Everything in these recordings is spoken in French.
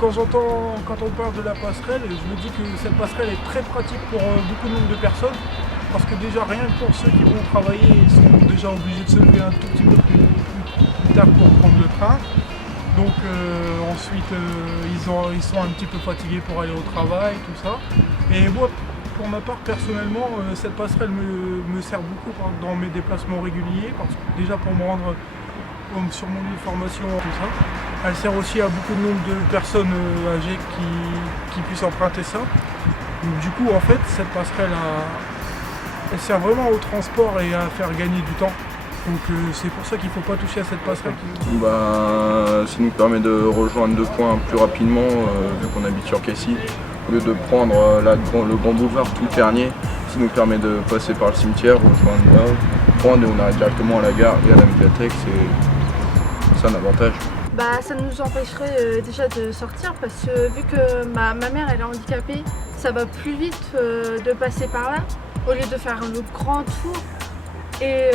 quand on parle de la passerelle, je me dis que cette passerelle est très pratique pour beaucoup de nombre de personnes. Parce que déjà rien que pour ceux qui vont travailler, ils sont déjà obligés de se lever un tout petit peu plus tard pour prendre le train. Donc ensuite ils sont un petit peu fatigués pour aller au travail, tout ça. Et moi, pour ma part, personnellement, cette passerelle me sert beaucoup dans mes déplacements réguliers. Parce que déjà pour me rendre sur mon lieu de formation, tout ça. Elle sert aussi à beaucoup de nombre de personnes âgées qui puissent emprunter ça. Donc, du coup, en fait, cette passerelle elle sert vraiment au transport et à faire gagner du temps. Donc c'est pour ça qu'il ne faut pas toucher à cette passerelle. Ça nous permet de rejoindre deux points plus rapidement, vu qu'on habite sur Cassis. Au lieu de prendre le grand boulevard tout Ternier, ça nous permet de passer par le cimetière, rejoindre là, prendre et on arrive directement à la gare et à la médiathèque. C'est un avantage. Ça nous empêcherait déjà de sortir parce que vu que ma mère elle est handicapée, ça va plus vite de passer par là au lieu de faire le grand tour. Et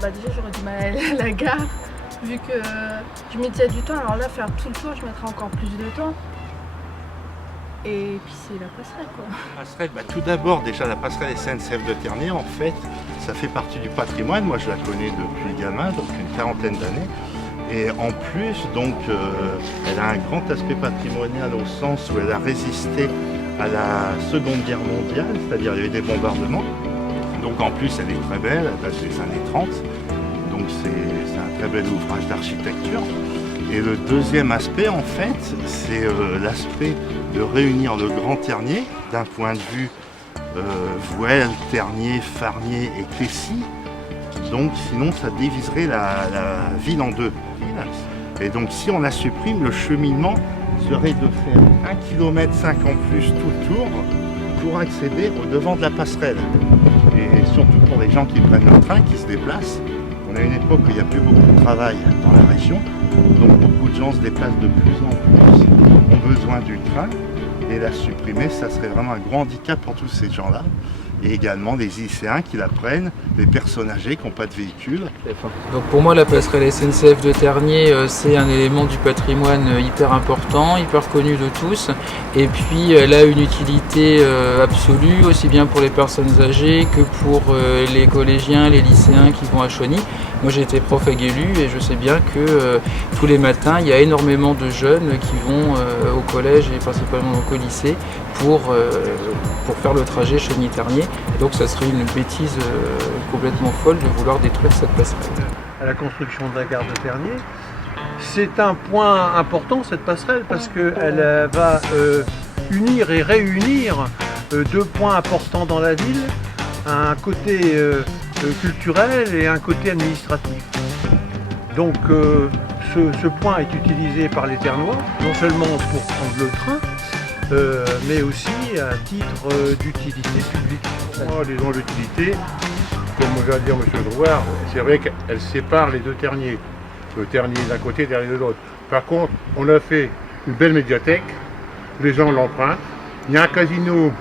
déjà j'aurais du mal à aller à la gare vu que je mettais du temps, alors là faire tout le tour je mettrais encore plus de temps. Et puis c'est la passerelle quoi. La passerelle, tout d'abord déjà la passerelle SNCF de Ternier en fait ça fait partie du patrimoine, moi je la connais depuis gamin, donc une quarantaine d'années. Et en plus donc elle a un grand aspect patrimonial au sens où elle a résisté à la Seconde Guerre mondiale, c'est-à-dire il y avait des bombardements. Donc en plus elle est très belle, elle date des années 30, donc c'est un très bel ouvrage d'architecture. Et le deuxième aspect en fait, c'est l'aspect de réunir le Grand Ternier d'un point de vue Voelle, Ternier, Farnier et Clécy. Donc sinon ça diviserait la ville en deux. Et donc si on la supprime, le cheminement serait de faire 1,5 km en plus tout le tour pour accéder au devant de la passerelle. Et surtout pour les gens qui prennent un train, qui se déplacent. On a une époque où il n'y a plus beaucoup de travail dans la région, donc beaucoup de gens se déplacent de plus en plus, ont besoin du train, et la supprimer, ça serait vraiment un grand handicap pour tous ces gens-là. Et également des lycéens qui la prennent, des personnes âgées qui n'ont pas de véhicule. Donc pour moi la passerelle SNCF de Ternier c'est un élément du patrimoine hyper important, hyper connu de tous et puis elle a une utilité absolue aussi bien pour les personnes âgées que pour les collégiens, les lycéens qui vont à Chauny. Moi j'ai été prof à Guélu et je sais bien que tous les matins il y a énormément de jeunes qui vont au collège et principalement au lycée pour faire le trajet Chauny-Ternier. Donc ça serait une bêtise complètement folle de vouloir détruire cette passerelle. À la construction de la gare de Ternier, c'est un point important cette passerelle parce qu'elle va unir et réunir deux points importants dans la ville, un côté culturel et un côté administratif. Donc ce point est utilisé par les Ternois, non seulement pour prendre le train, mais aussi à titre d'utilité publique. Disons l'utilité, comme vient de dire M. Drouard, c'est vrai qu'elle sépare les deux Terniers. Le Ternier d'un côté, le Ternier de l'autre. Par contre, on a fait une belle médiathèque, les gens l'empruntent. Il y a un casino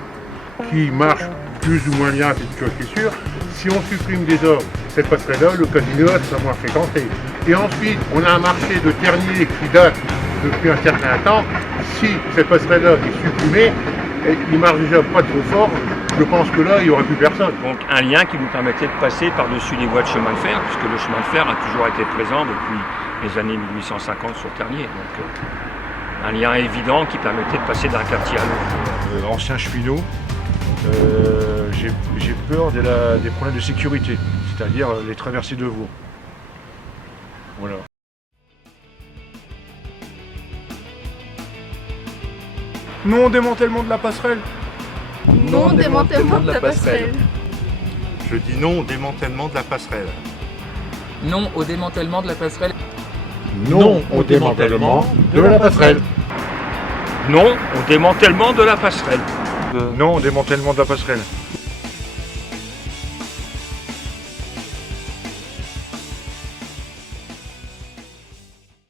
qui marche plus ou moins bien, c'est une chose qui est sûre. Si on supprime des ordres, cette passerelle-là, le casino sera moins fréquenté. Et ensuite, on a un marché de Ternier qui date depuis un certain temps. Si cette passerelle-là est supprimée, et il marche déjà pas trop fort, je pense que là, il n'y aura plus personne. Donc un lien qui nous permettait de passer par-dessus les voies de chemin de fer, puisque le chemin de fer a toujours été présent depuis les années 1850 sur Ternier. Donc un lien évident qui permettait de passer d'un quartier à l'autre. Ancien cheminot, j'ai peur des problèmes de sécurité, c'est-à-dire les traversées de voies. Voilà. Non au démantèlement de la passerelle. Non au démantèlement de la passerelle. Je dis non au démantèlement de la passerelle. Non au démantèlement de la passerelle. Non au démantèlement de la passerelle. Non au démantèlement de la passerelle. Non au démantèlement de la passerelle.